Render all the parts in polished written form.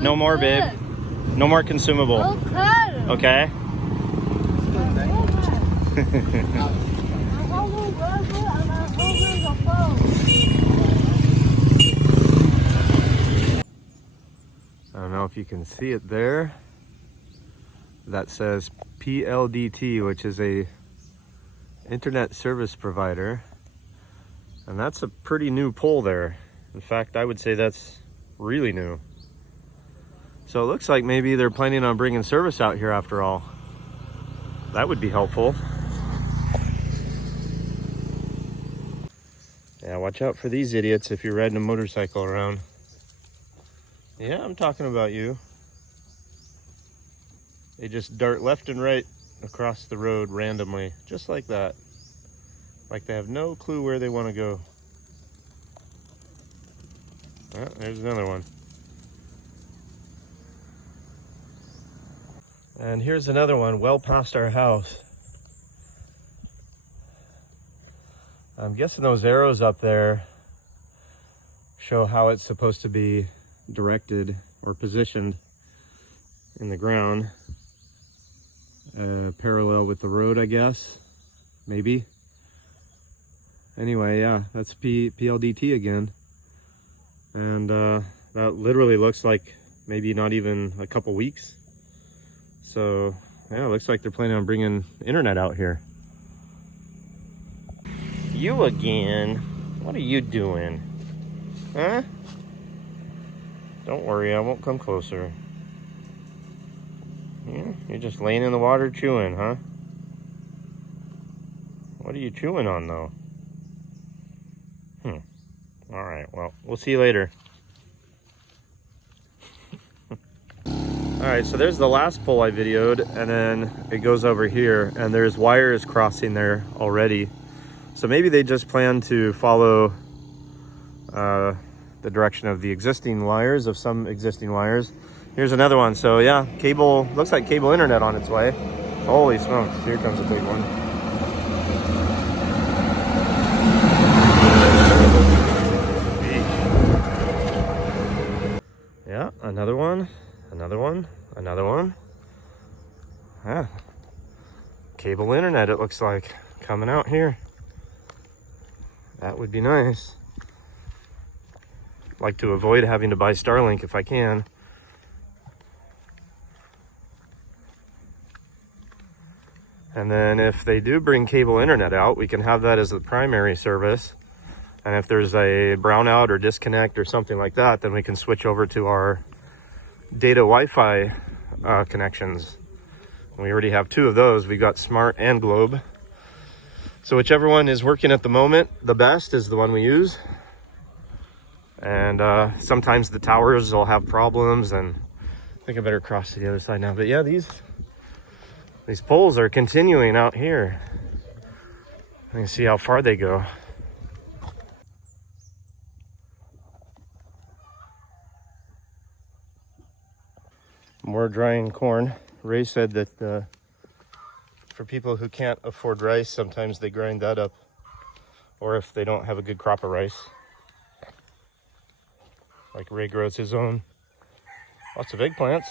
No more, babe. No more consumable. Okay. I don't know if you can see it there. That says PLDT, which is a internet service provider. And that's a pretty new pole there. In fact, I would say that's really new. So it looks like maybe they're planning on bringing service out here after all. That would be helpful. Yeah, watch out for these idiots if you're riding a motorcycle around. Yeah, I'm talking about you. They just dart left and right across the road randomly, just like that. Like they have no clue where they want to go. Oh, there's another one. And here's another one well past our house. I'm guessing those arrows up there show how it's supposed to be directed or positioned in the ground. Parallel with the road, I guess. Maybe. Anyway, yeah, that's PLDT again. And that literally looks like maybe not even a couple weeks. So, yeah, it looks like they're planning on bringing internet out here. You again? What are you doing? Huh? Don't worry, I won't come closer. Yeah, you're just laying in the water chewing, huh? What are you chewing on, though? Alright, well, we'll see you later. Alright, so there's the last pole I videoed, and then it goes over here, and there's wires crossing there already. So maybe they just plan to follow the direction of the existing wires, of some existing wires. Here's another one. So yeah, cable, looks like cable internet on its way. Holy smokes, here comes a big one. Yeah, another one, another one, another one. Yeah, cable internet, it looks like, coming out here. That would be nice. Like to avoid having to buy Starlink if I can. And then if they do bring cable internet out, we can have that as the primary service. And if there's a brownout or disconnect or something like that, then we can switch over to our data Wi-Fi connections. We already have two of those. We got Smart and Globe. So whichever one is working at the moment the best is the one we use. And sometimes the towers will have problems, and I think I better cross to the other side now. But yeah, these poles are continuing out here. You can see how far they go. More drying corn. Ray said that for people who can't afford rice, sometimes they grind that up, or if they don't have a good crop of rice. Like Ray grows his own. Lots of eggplants.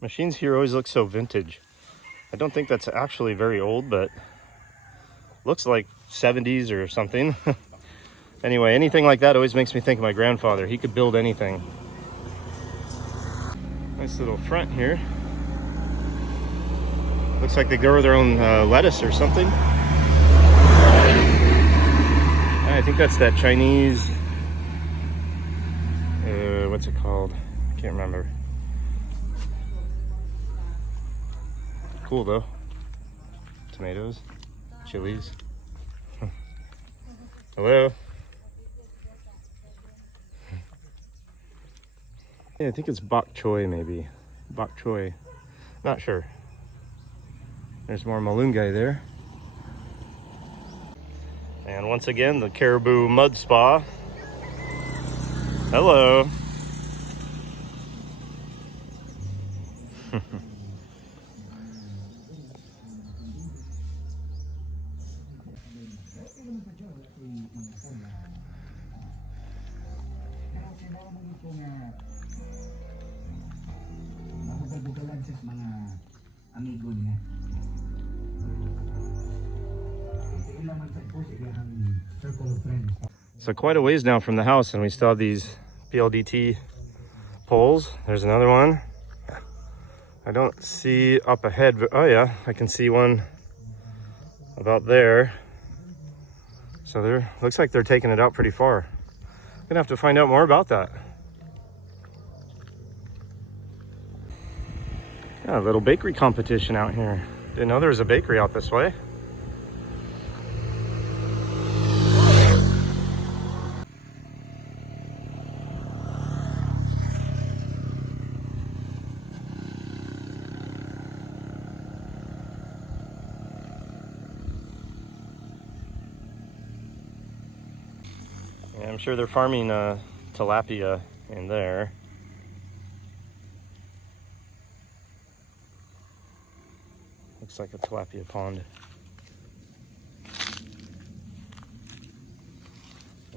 Machines here always look so vintage. I don't think that's actually very old, but looks like 70s or something. Anyway, anything like that always makes me think of my grandfather. He could build anything. Nice little front here. Looks like they grow their own lettuce or something. I think that's that Chinese, what's it called? I can't remember. Cool though. Tomatoes, chilies. Hello. Yeah, I think it's bok choy maybe. Bok choy. Not sure. There's more malunggay there. And once again, the Carabao Mud Spa. Hello. So quite a ways now from the house, and we still have these PLDT poles. There's another one. I don't see up ahead, but oh yeah, I can see one about there. So there looks like they're taking it out pretty far. I'm gonna have to find out more about that. Yeah, a little bakery competition out here. Didn't know there was a bakery out this way. Yeah, I'm sure they're farming tilapia in there. Looks like a tilapia pond.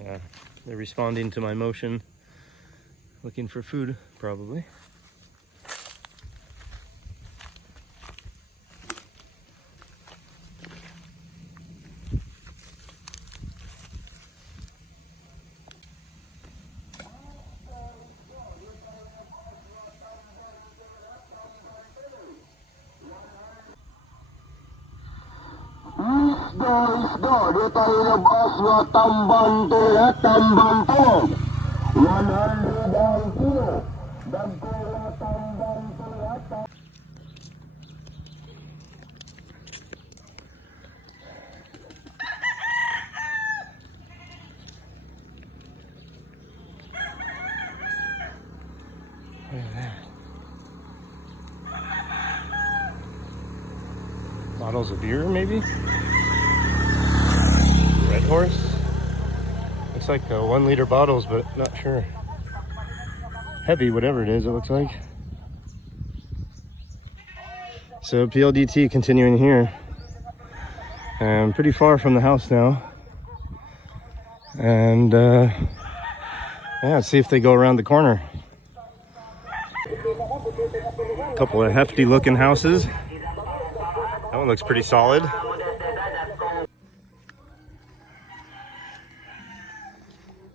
Yeah, they're responding to my motion, looking for food, probably. Isda, di tayo nabas nga tamban to ya, tamban to. 100 ang kilo. Dagko nga tamban to ya, Look at that. Bottles of beer, maybe? Red Horse? Looks like 1 liter bottles, but not sure. Heavy, whatever it is, it looks like. So PLDT continuing here. I'm pretty far from the house now. And yeah, let's see if they go around the corner. A couple of hefty looking houses. That one looks pretty solid.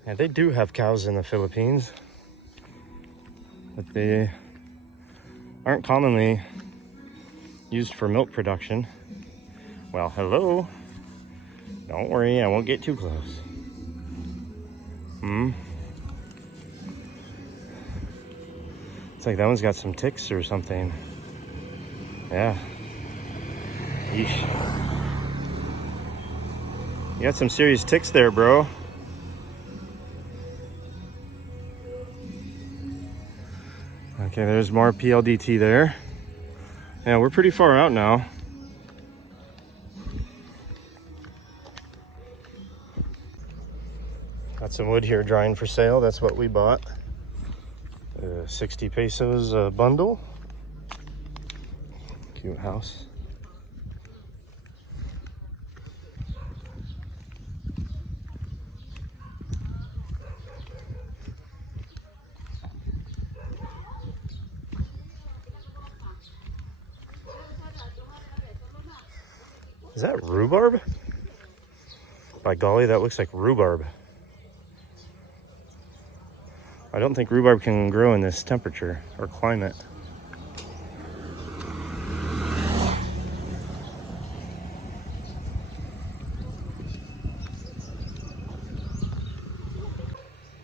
Yeah, they do have cows in the Philippines, but they aren't commonly used for milk production. Well, hello. Don't worry, I won't get too close. It's like that one's got some ticks or something. Yeah. Yeesh. You got some serious ticks there, bro. Okay, there's more PLDT there. Yeah, we're pretty far out now. Got some wood here drying for sale. That's what we bought. 60 pesos a bundle. Cute house. Is that rhubarb? By golly, that looks like rhubarb. I don't think rhubarb can grow in this temperature or climate.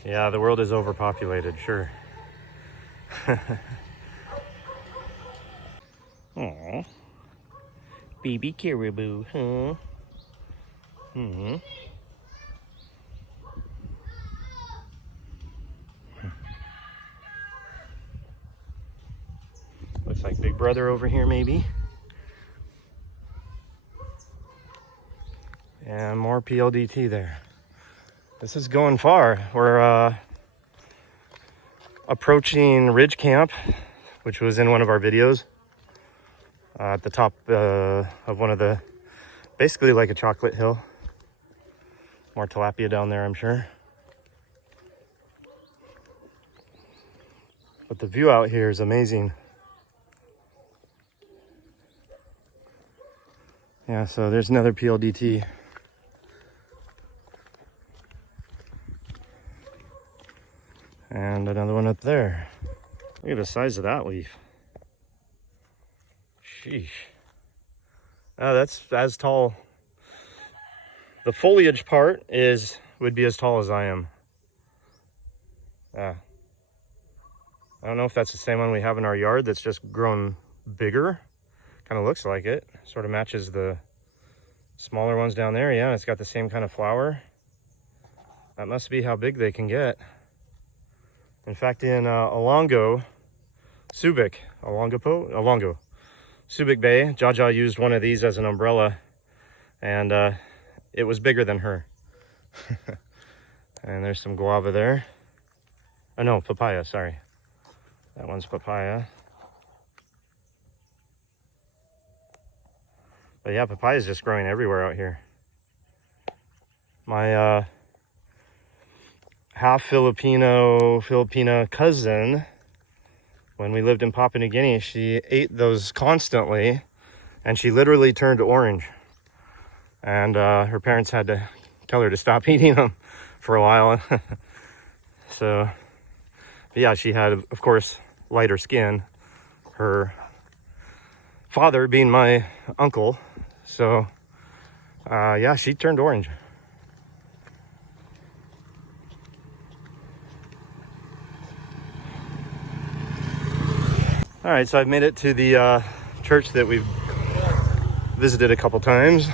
Yeah, the world is overpopulated, sure. Aww. Baby caribou, huh? Looks like Big Brother over here, maybe. And more PLDT there. This is going far. We're approaching Ridge Camp, which was in one of our videos. At the top of one of the, basically like a chocolate hill. More tilapia down there, I'm sure. But the view out here is amazing. Yeah, so there's another PLDT. And another one up there. Look at the size of that leaf. Sheesh. Oh, that's as tall. The foliage part would be as tall as I am. Yeah. I don't know if that's the same one we have in our yard that's just grown bigger. Kind of looks like it. Sort of matches the smaller ones down there. Yeah, it's got the same kind of flower. That must be how big they can get. In fact, in Olongo, Subic Bay, Jaja used one of these as an umbrella, and it was bigger than her. And there's some guava there. Oh no, papaya, sorry. That one's papaya. But yeah, papaya is just growing everywhere out here. My half Filipina cousin, when we lived in Papua New Guinea, she ate those constantly, and she literally turned orange. And her parents had to tell her to stop eating them for a while. So, yeah, she had, of course, lighter skin. Her father being my uncle. So, yeah, she turned orange. All right, so I've made it to the church that we've visited a couple times.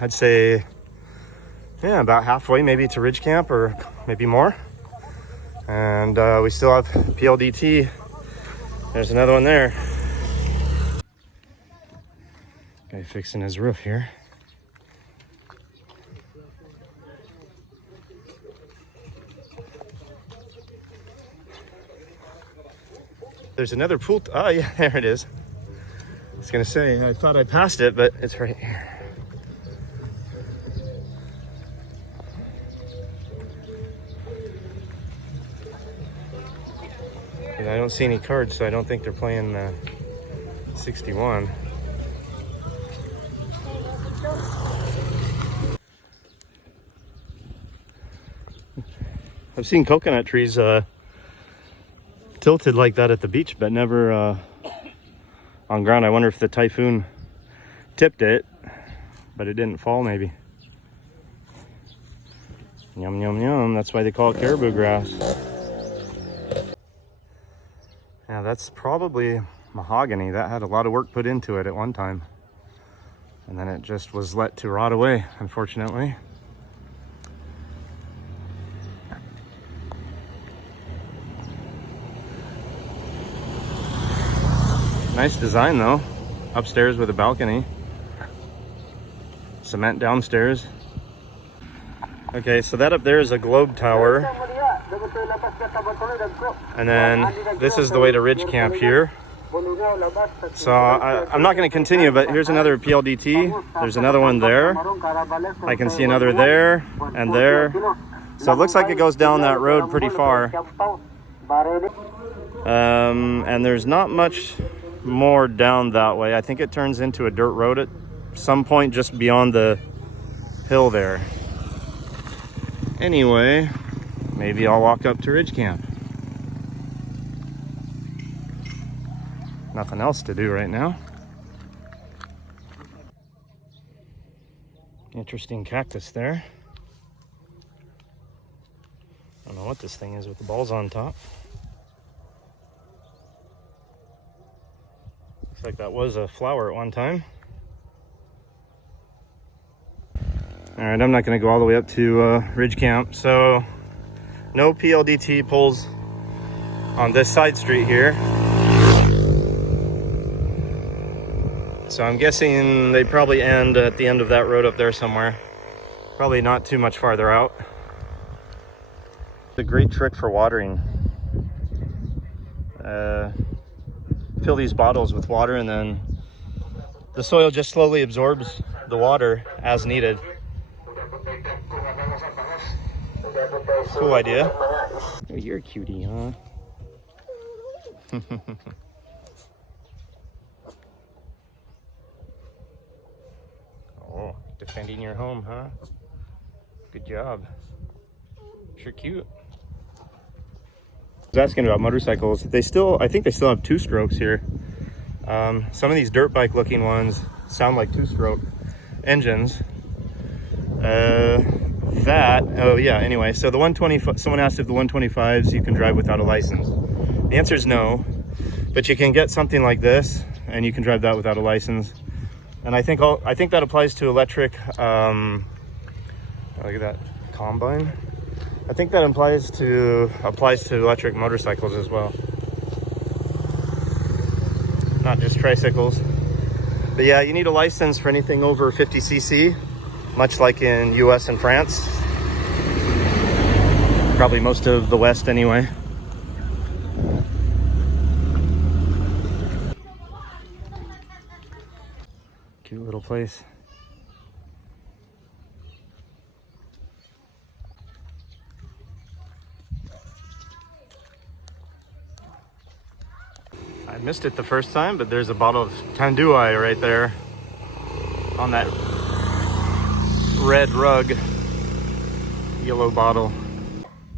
I'd say, yeah, about halfway maybe to Ridge Camp, or maybe more. And we still have PLDT. There's another one there. Guy fixing his roof here. There's another pool. Oh, yeah, there it is. I was gonna say, I thought I passed it, but it's right here. And I don't see any cards, so I don't think they're playing 61. I've seen coconut trees tilted like that at the beach, but never on ground. I wonder if the typhoon tipped it, but it didn't fall maybe. Yum, yum, yum. That's why they call it caribou grass. Yeah, that's probably mahogany. That had a lot of work put into it at one time. And then it just was let to rot away, unfortunately. Nice design though. Upstairs with a balcony. Cement downstairs. Okay, so that up there is a globe tower. And then this is the way to Ridge Camp here. So I'm not going to continue, but here's another PLDT. There's another one there. I can see another there and there. So it looks like it goes down that road pretty far. And there's not much more down that way. I think it turns into a dirt road at some point just beyond the hill there. Anyway, maybe I'll walk up to Ridge Camp. Nothing else to do right now. Interesting cactus there. I don't know what this thing is with the balls on top. Looks like that was a flower at one time. All right, I'm not going to go all the way up to Ridge Camp. So no PLDT poles on this side street here. So I'm guessing they probably end at the end of that road up there somewhere. Probably not too much farther out. It's a great trick for watering. Fill these bottles with water and then The soil just slowly absorbs the water as needed. Cool idea. Oh, you're a cutie, huh? Oh, defending your home, huh? Good job. Sure cute. I was asking about motorcycles. They still, I think they still have 2-strokes here. Some of these dirt bike looking ones sound like 2-stroke engines. Oh yeah, anyway, so the 120, someone asked if the 125s you can drive without a license. The answer is no, but you can get something like this and you can drive that without a license. And I think that applies to electric, look at that, combine. I think that applies to electric motorcycles as well. Not just tricycles. But yeah, you need a license for anything over 50 cc, much like in US and France. Probably most of the West anyway. Cute little place. I missed it the first time, but there's a bottle of Tanduay right there on that red rug, yellow bottle.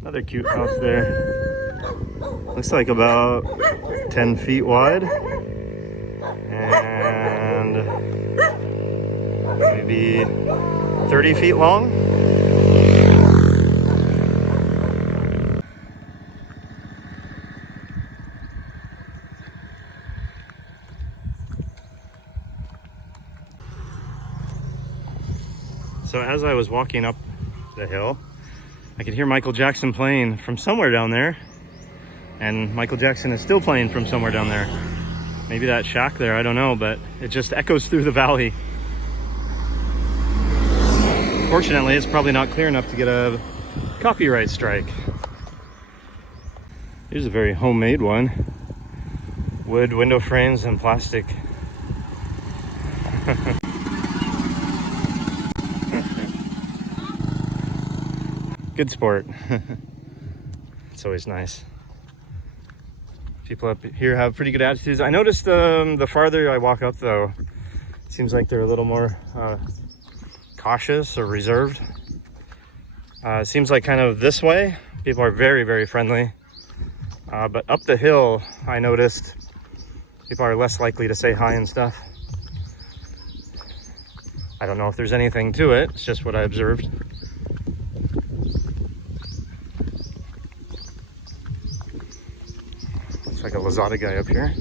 Another cute house there. Looks like about 10 feet wide and maybe 30 feet long. So as I was walking up the hill, I could hear Michael Jackson playing from somewhere down there. And Michael Jackson is still playing from somewhere down there. Maybe that shack there, I don't know, but it just echoes through the valley. Fortunately, it's probably not clear enough to get a copyright strike. Here's a very homemade one. Wood window frames and plastic. Good sport. It's always nice. People up here have pretty good attitudes. I noticed the farther I walk up though, it seems like they're a little more cautious or reserved. It seems like kind of this way, people are very, very friendly. But up the hill, I noticed people are less likely to say hi and stuff. I don't know if there's anything to it, it's just what I observed. Looks like a Lazada guy up here.